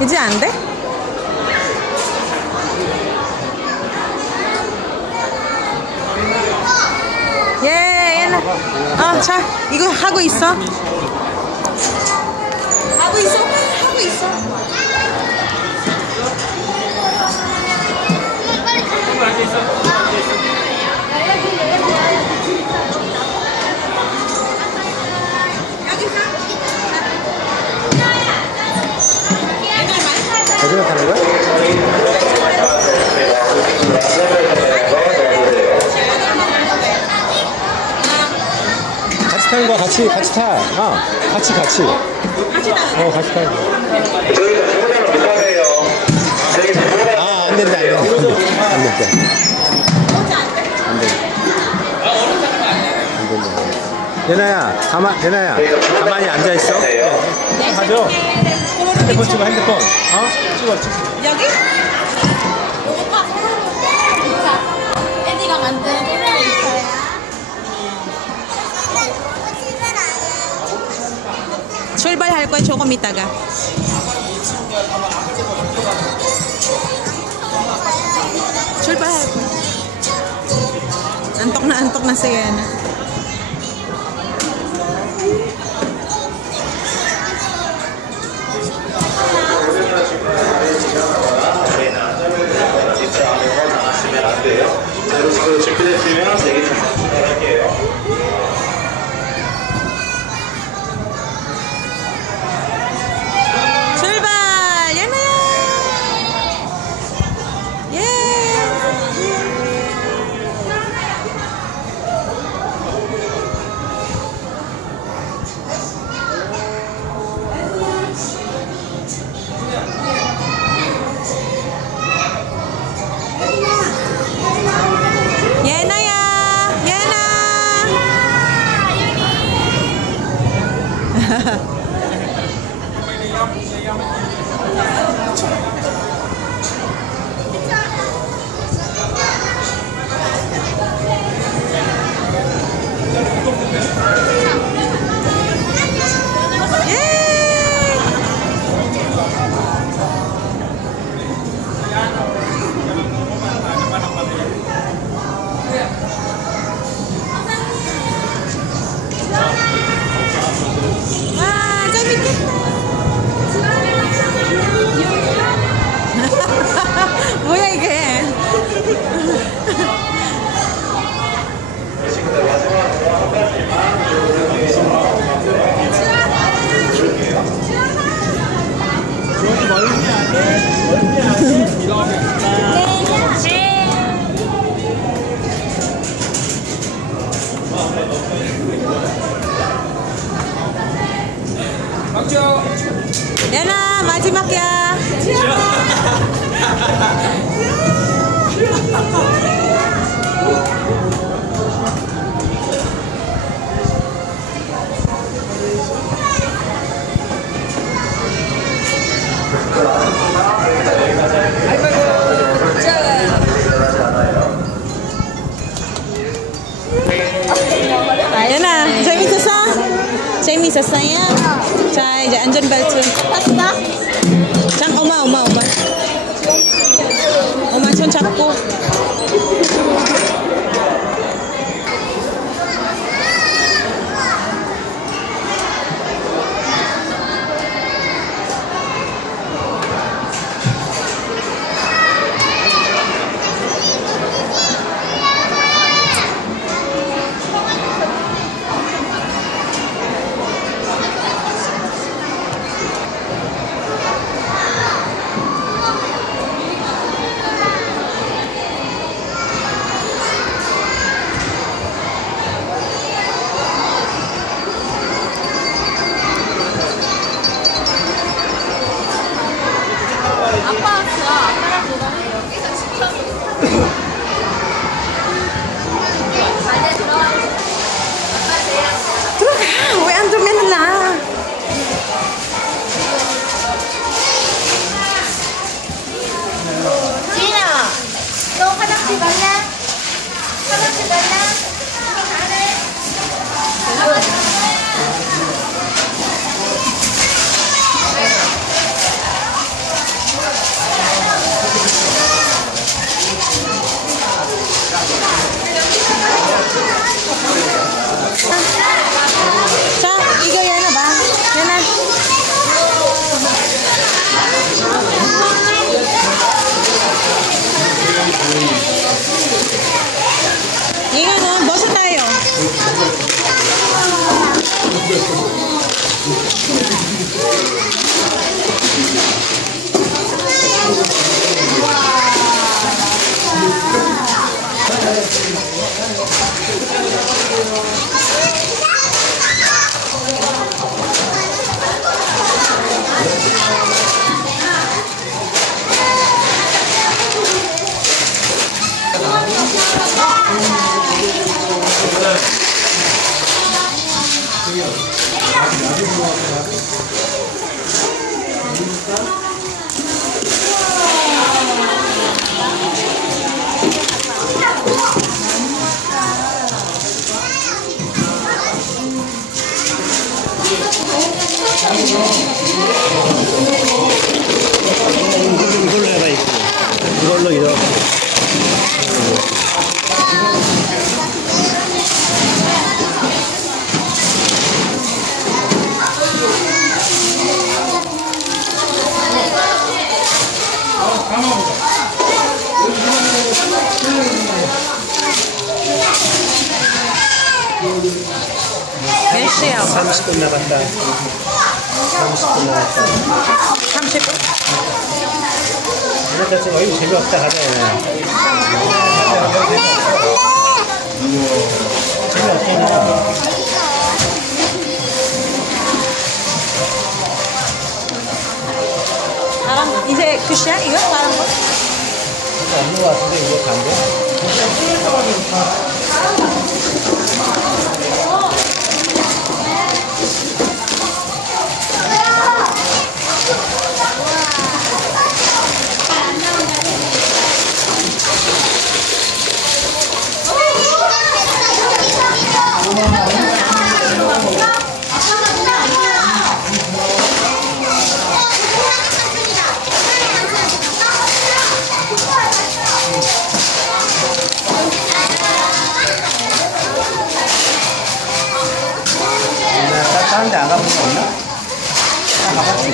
이제 안 돼? 예, 얘는. 자, 이거 하고 있어. 하고 있어, 하고 있어. 어디로 타는 거야? 같이 타는 거야. 같이 타. 같이. 같이 타는 거야. 안 된다. 예나야, 가만히 앉아있어. 가져. 핸드폰 찍어, 핸드폰. 찍어. 여기? 애니가 만든 노래 있어요. 출발할 거야, 조금 있다가. 출발할 거야. Antok na si Yana. 준비됐으면 대기 시작할게요. 출발! 예나야! 예! 예나야! 예나! 와, 재밌겠다. 뭐야 이게? 예나 마지막이야. 예나 재밌었어? 재밌었어요? 자 이제 안전벨트 탔어? 장 엄마 손 잡고. 들어가. 왜 안 들면 나? 지인아, 너 화장실 갈래? 화장실 갈래? 몇 시야? 30분 남았다. 30분 남았다. 30분? 이거 좀 어이 재미없다 가자. 재미없잖아. 다른 이제 끝이야? 이거 다른 거? 이거 없는 거 같은데 이거 간대? 다른 데 안 가본 거 없나? 가봤지?